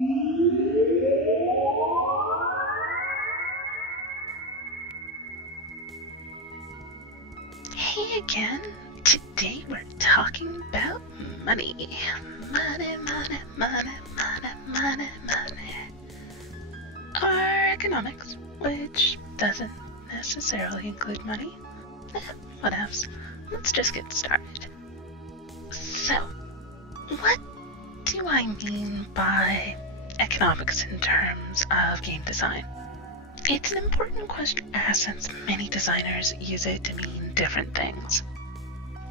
Hey again. Today we're talking about money. Money, money, money, money, money, money. Or economics, which doesn't necessarily include money. Whatevs. Let's just get started. So, what do I mean by economics in terms of game design? It's an important question to ask since many designers use it to mean different things.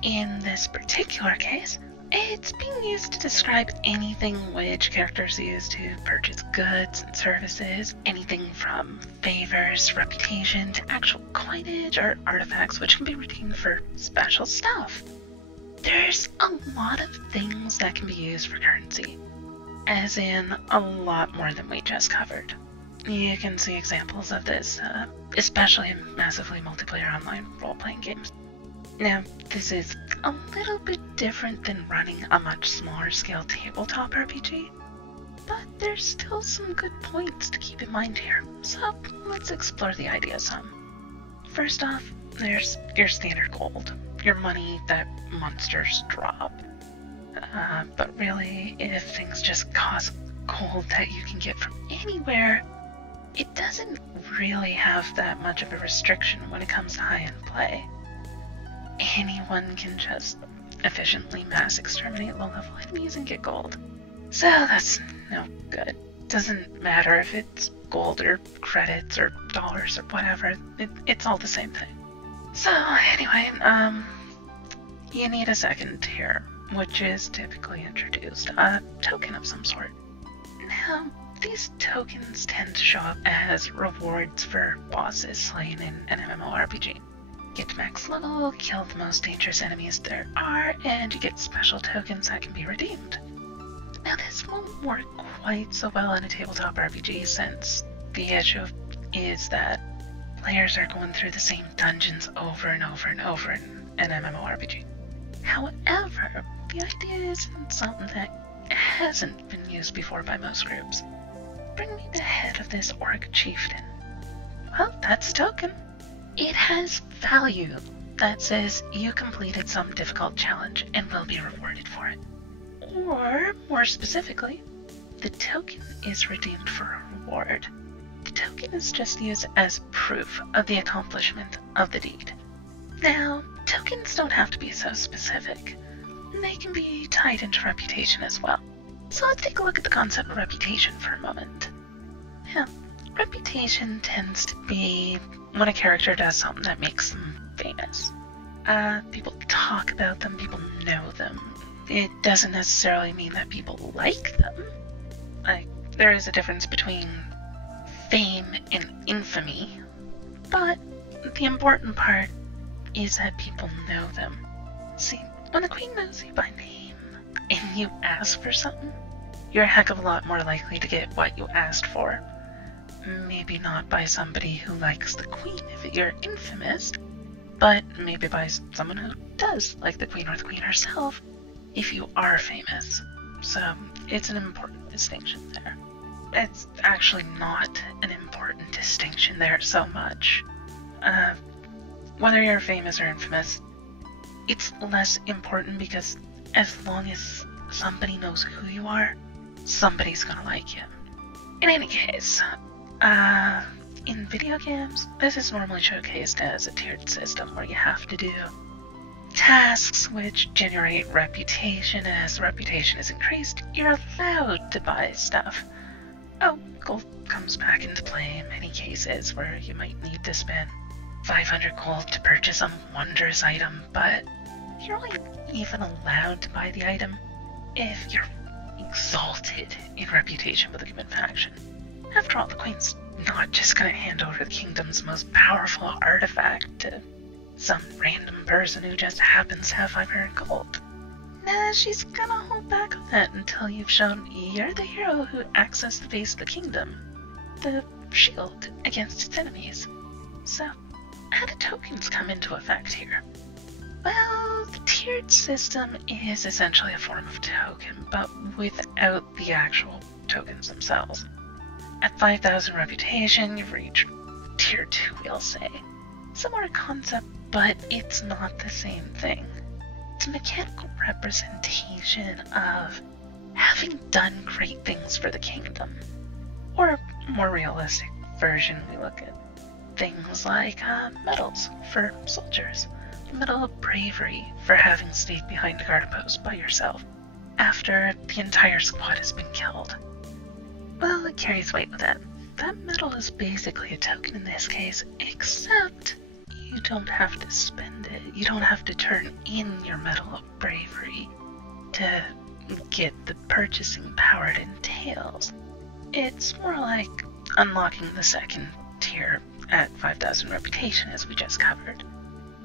In this particular case, it's being used to describe anything which characters use to purchase goods and services, anything from favors, reputation, to actual coinage or artifacts which can be redeemed for special stuff. There's a lot of things that can be used for currency, as in a lot more than we just covered. You can see examples of this, especially in massively multiplayer online role-playing games. Now, this is a little bit different than running a much smaller scale tabletop RPG, but there's still some good points to keep in mind here, so let's explore the idea some. First off, there's your standard gold, your money that monsters drop. But really, if things just cost gold that you can get from anywhere, it doesn't really have that much of a restriction when it comes to high-end play. Anyone can just efficiently mass exterminate low-level enemies and get gold. So that's no good. Doesn't matter if it's gold or credits or dollars or whatever, it's all the same thing. So anyway, you need a second tier, which is typically introduced, a token of some sort. Now, these tokens tend to show up as rewards for bosses slain in an MMORPG. Get to max level, kill the most dangerous enemies there are, and you get special tokens that can be redeemed. Now this won't work quite so well in a tabletop RPG since the issue is that players are going through the same dungeons over and over and over in an MMORPG. However, the idea isn't something that hasn't been used before by most groups. Bring me the head of this orc chieftain. Well, that's a token. It has value that says you completed some difficult challenge and will be rewarded for it. Or, more specifically, the token is redeemed for a reward. The token is just used as proof of the accomplishment of the deed. Now, tokens don't have to be so specific. They can be tied into reputation as well. So let's take a look at the concept of reputation for a moment. Yeah, reputation tends to be when a character does something that makes them famous. People talk about them, people know them. It doesn't necessarily mean that people like them. There is a difference between fame and infamy, but the important part is that people know them. See, when the queen knows you by name, and you ask for something, you're a heck of a lot more likely to get what you asked for. Maybe not by somebody who likes the queen if you're infamous, but maybe by someone who does like the queen or the queen herself if you are famous. So it's an important distinction there. It's actually not an important distinction there so much. Whether you're famous or infamous, it's less important because as long as somebody knows who you are, somebody's gonna like you. In any case, in video games, this is normally showcased as a tiered system where you have to do tasks which generate reputation. As reputation is increased, you're allowed to buy stuff. Oh, gold comes back into play in many cases where you might need to spend 500 gold to purchase some wondrous item, but you're only even allowed to buy the item if you're exalted in reputation with a given faction. After all, the queen's not just gonna hand over the kingdom's most powerful artifact to some random person who just happens to have 500 gold. Nah, she's gonna hold back on that until you've shown you're the hero who accessed the base of the kingdom, the shield against its enemies. So, how do tokens come into effect here? Well, the tiered system is essentially a form of token, but without the actual tokens themselves. At 5,000 reputation, you've reached tier 2, we'll say. Similar concept, but it's not the same thing. It's a mechanical representation of having done great things for the kingdom. Or a more realistic version, we look at things like medals for soldiers. Medal of Bravery for having stayed behind a guard post by yourself after the entire squad has been killed. Well, it carries weight with it. That medal is basically a token in this case, except you don't have to spend it. You don't have to turn in your Medal of Bravery to get the purchasing power it entails. It's more like unlocking the second tier at 5,000 reputation, as we just covered.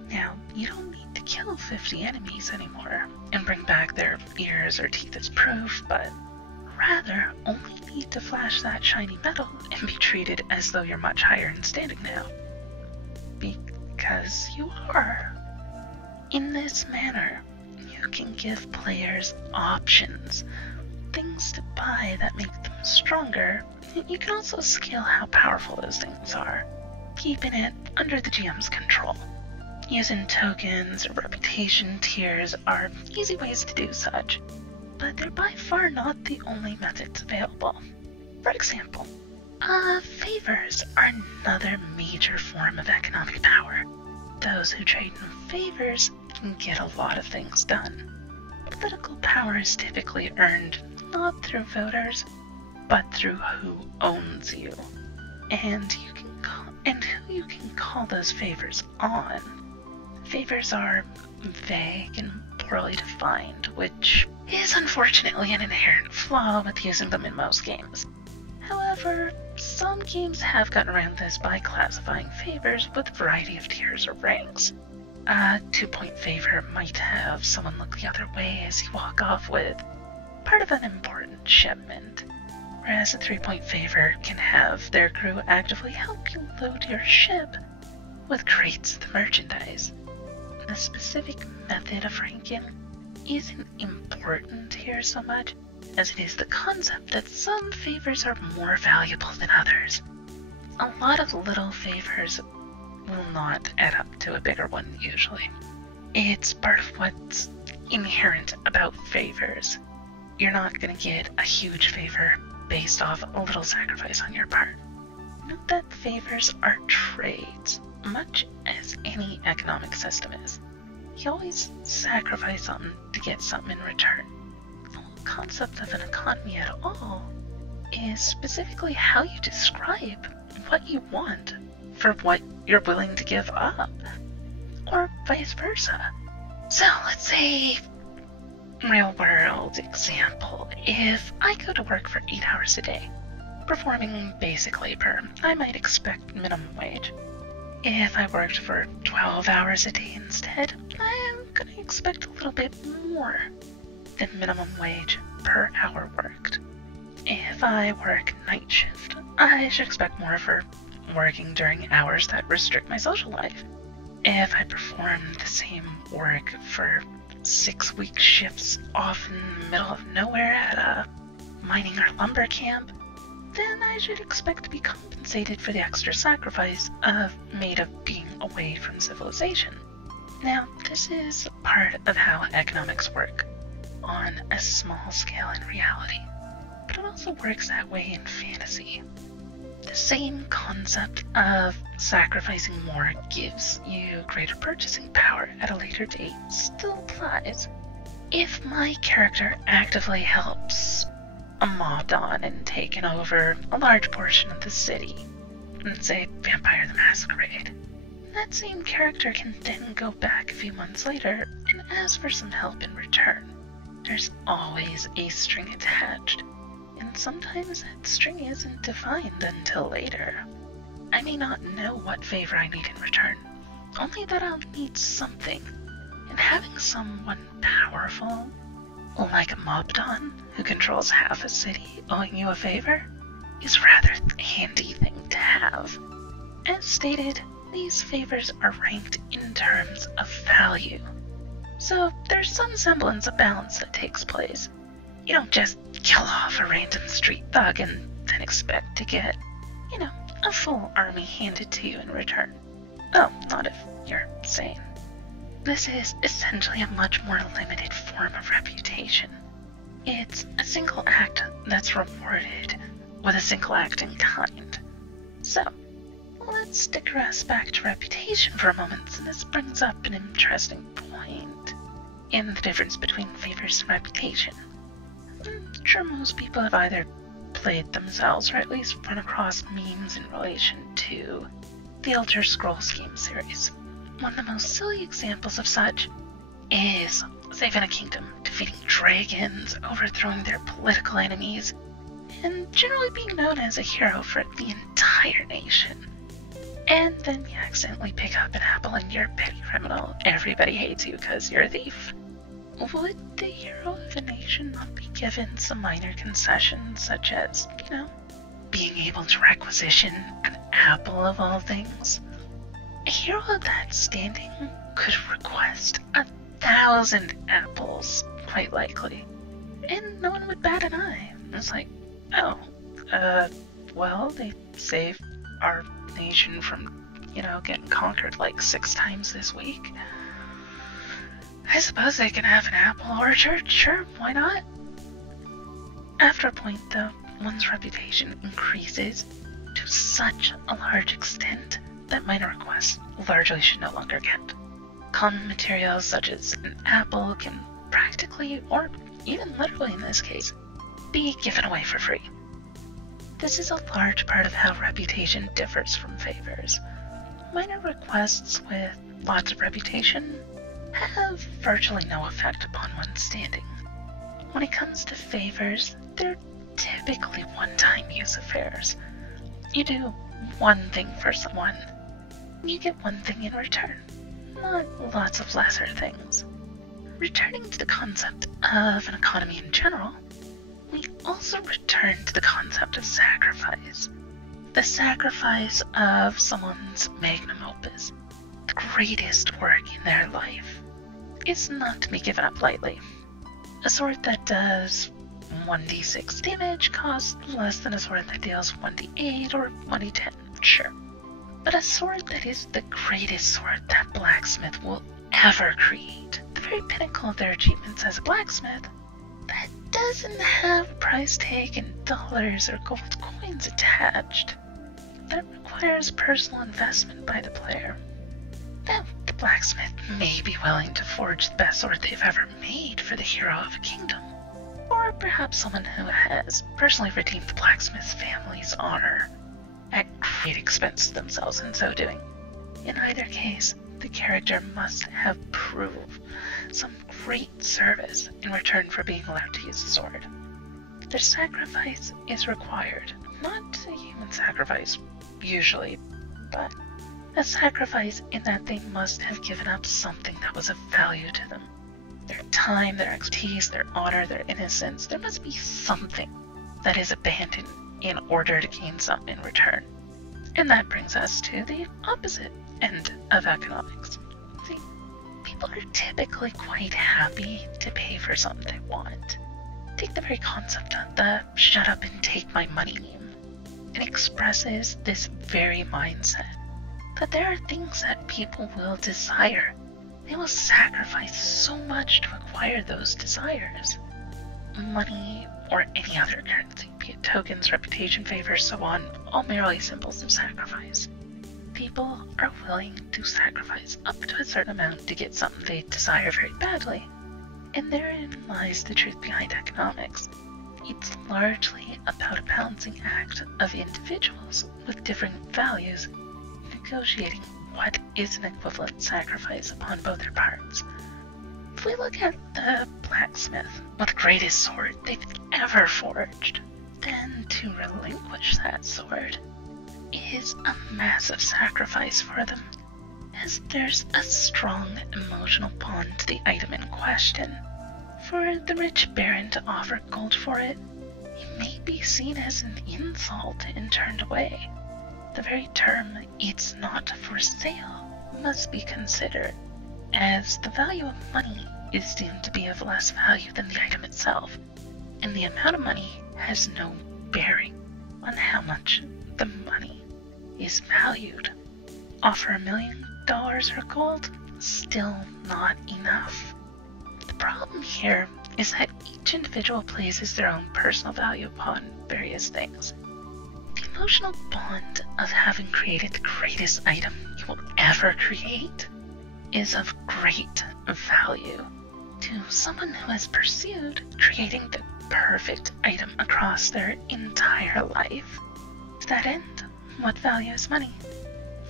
Now, you don't need to kill 50 enemies anymore and bring back their ears or teeth as proof, but rather only need to flash that shiny medal and be treated as though you're much higher in standing now. Because you are. In this manner, you can give players options, things to buy that make them stronger, and you can also scale how powerful those things are, keeping it under the GM's control. Using tokens or reputation tiers are easy ways to do such, but they're by far not the only methods available. For example, favors are another major form of economic power. Those who trade in favors can get a lot of things done. Political power is typically earned not through voters, but through who owns you, and who you can call those favors on. Favors are vague and poorly defined, which is unfortunately an inherent flaw with using them in most games. However, some games have gotten around this by classifying favors with a variety of tiers or ranks. A 2-point favor might have someone look the other way as you walk off with part of an important shipment, whereas a 3-point favor can have their crew actively help you load your ship with crates of the merchandise. The specific method of ranking isn't important here so much as it is the concept that some favors are more valuable than others. A lot of little favors will not add up to a bigger one usually. It's part of what's inherent about favors. You're not going to get a huge favor based off a little sacrifice on your part. Note that favors are trades, much as any economic system is. You always sacrifice something to get something in return. The whole concept of an economy at all is specifically how you describe what you want for what you're willing to give up, or vice versa. So let's say, real world example, if I go to work for 8 hours a day, performing basic labor, I might expect minimum wage. If I worked for 12 hours a day instead, I'm gonna expect a little bit more than minimum wage per hour worked. If I work night shift, I should expect more for working during hours that restrict my social life. If I perform the same work for 6-week shifts off in the middle of nowhere at a mining or lumber camp, then I should expect to be compensated for the extra sacrifice made of being away from civilization. Now, this is part of how economics work on a small scale in reality, but it also works that way in fantasy. The same concept of sacrificing more gives you greater purchasing power at a later date still applies. If my character actively helps a mob don and taken over a large portion of the city, let's say Vampire the Masquerade, that same character can then go back a few months later and ask for some help in return. There's always a string attached, and sometimes that string isn't defined until later. I may not know what favor I need in return, only that I'll need something, and having someone powerful, like a mob don who controls half a city owing you a favor, is rather a handy thing to have. As stated, these favors are ranked in terms of value, so there's some semblance of balance that takes place. You don't just kill off a random street thug and then expect to get, a full army handed to you in return. Oh, not if you're sane. This is essentially a much more limited form of reputation. It's a single act that's rewarded with a single act in kind. So, let's digress back to reputation for a moment, since this brings up an interesting point in the difference between favors and reputation. I'm sure most people have either played themselves or at least run across memes in relation to the Elder Scrolls game series. One of the most silly examples of such is saving a kingdom, defeating dragons, overthrowing their political enemies, and generally being known as a hero for the entire nation. And then you accidentally pick up an apple and you're a petty criminal. Everybody hates you because you're a thief. Would the hero of a nation not be given some minor concessions, such as, being able to requisition an apple of all things? A hero of that standing could request 1,000 apples, quite likely, and no one would bat an eye. It's like, well, they saved our nation from, getting conquered like 6 times this week. I suppose they can have an apple orchard, sure, why not? After a point, though, one's reputation increases to such a large extent that minor requests largely should no longer count. Common materials such as an apple can practically, or even literally in this case, be given away for free. This is a large part of how reputation differs from favors. Minor requests with lots of reputation have virtually no effect upon one's standing. When it comes to favors, they're typically one-time use affairs. You do one thing for someone, and you get one thing in return, not lots of lesser things. Returning to the concept of an economy in general, we also return to the concept of sacrifice. The sacrifice of someone's magnum opus, the greatest work in their life, is not to be given up lightly. A sword that does 1d6 damage costs less than a sword that deals 1d8 or 1d10, sure. But a sword that is the greatest sword that blacksmith will ever create, the very pinnacle of their achievements as a blacksmith, that doesn't have a price tag in dollars or gold coins attached. That requires personal investment by the player. Now, the blacksmith may be willing to forge the best sword they've ever made for the hero of a kingdom, or perhaps someone who has personally redeemed the blacksmith's family's honor at great expense to themselves in so doing. In either case, the character must have proved some great service in return for being allowed to use the sword. Their sacrifice is required, not a human sacrifice, usually, but a sacrifice in that they must have given up something that was of value to them. Their time, their expertise, their honor, their innocence. There must be something that is abandoned in order to gain something in return. And that brings us to the opposite end of economics. See, people are typically quite happy to pay for something they want. Take the very concept of the shut up and take my money meme. It expresses this very mindset. But there are things that people will desire. They will sacrifice so much to acquire those desires. Money or any other currency, be it tokens, reputation, favors, so on, all merely symbols of sacrifice. People are willing to sacrifice up to a certain amount to get something they desire very badly. And therein lies the truth behind economics. It's largely about a balancing act of individuals with different values negotiating what is an equivalent sacrifice upon both their parts. If we look at the blacksmith with the greatest sword they've ever forged, then to relinquish that sword is a massive sacrifice for them, as there's a strong emotional bond to the item in question. For the rich baron to offer gold for it, it may be seen as an insult and turned away. The very term, "it's not for sale," must be considered, as the value of money is deemed to be of less value than the item itself. And the amount of money has no bearing on how much the money is valued. Offer $1 million for gold? Still not enough. The problem here is that each individual places their own personal value upon various things. The emotional bond of having created the greatest item you will ever create is of great value to someone who has pursued creating the perfect item across their entire life. To that end, what value is money?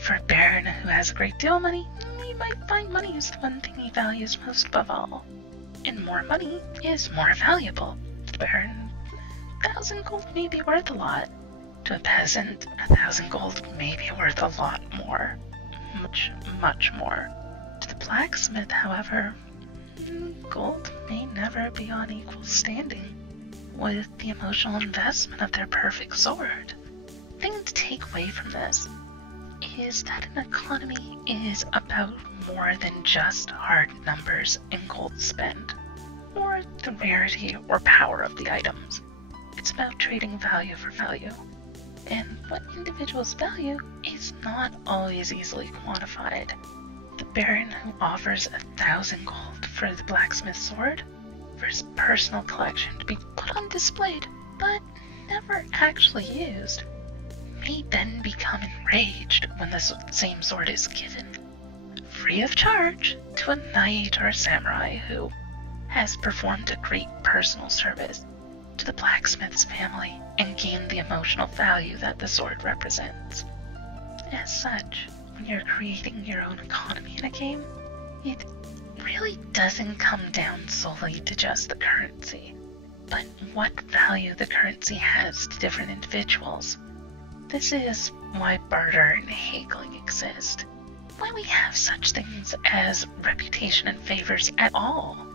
For a baron who has a great deal of money, he might find money is the one thing he values most above all. And more money is more valuable. To the baron, 1,000 gold may be worth a lot. To a peasant, 1,000 gold may be worth a lot more. Much, much more. To the blacksmith, however, gold may never be on equal standing with the emotional investment of their perfect sword. The thing to take away from this is that an economy is about more than just hard numbers and gold spend, or the rarity or power of the items. It's about trading value for value. And what individuals value is not always easily quantified. The baron who offers 1,000 gold for the blacksmith's sword for his personal collection to be put on display but never actually used may then become enraged when the same sword is given free of charge to a knight or a samurai who has performed a great personal service to the blacksmith's family and gained the emotional value that the sword represents. As such, when you're creating your own economy in a game, it really doesn't come down solely to just the currency, but what value the currency has to different individuals. This is why barter and haggling exist, why we have such things as reputation and favors at all,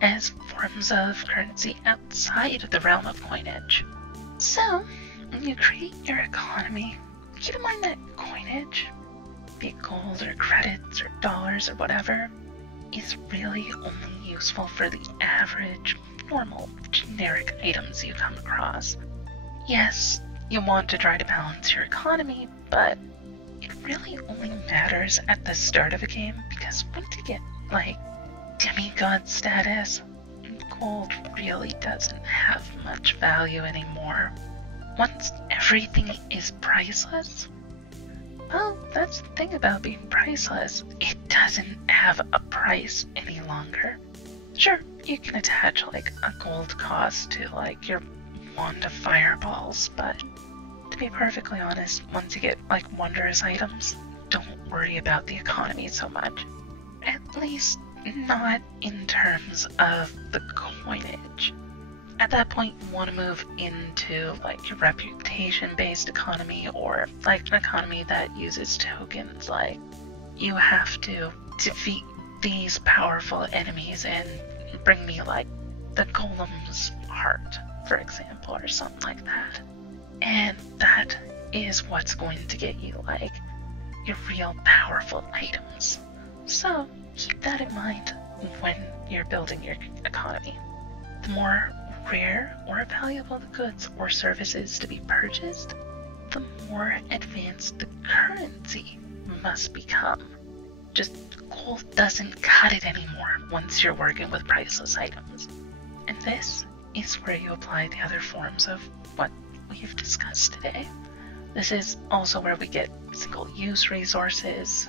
as forms of currency outside of the realm of coinage. So, when you create your economy, keep in mind that coinage, be it gold or credits or dollars or whatever, is really only useful for the average, normal, generic items you come across. Yes, you want to try to balance your economy, but it really only matters at the start of a game, because once you get, demigod status, gold really doesn't have much value anymore. Once everything is priceless, well, that's the thing about being priceless. It doesn't have a price any longer. Sure, you can attach, a gold cost to, your wand of fireballs, but to be perfectly honest, once you get, wondrous items, don't worry about the economy so much. At least, not in terms of the coinage. At that point, you want to move into, your reputation-based economy, or, an economy that uses tokens, you have to defeat these powerful enemies and bring me, the golem's heart, for example, or something like that. And that is what's going to get you, your real powerful items. So, keep that in mind when you're building your economy. The more rare or valuable the goods or services to be purchased, the more advanced the currency must become. Just gold doesn't cut it anymore once you're working with priceless items. And this is where you apply the other forms of what we've discussed today. This is also where we get single-use resources,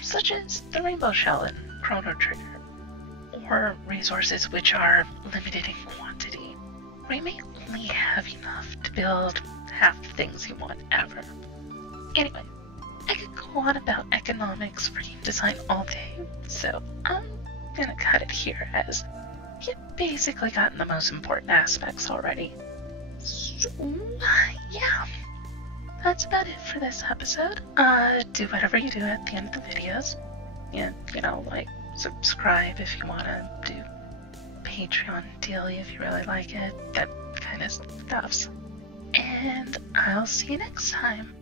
such as the Rainbow Shell and Chrono Trigger, or resources which are limited in quantity, where you may only have enough to build half the things you want ever. Anyway, I could go on about economics for game design all day, so I'm gonna cut it here, as you've basically gotten the most important aspects already. So, yeah, that's about it for this episode. Do whatever you do at the end of the videos. And, subscribe if you want to do Patreon daily if you really like it, that kind of stuff. And I'll see you next time.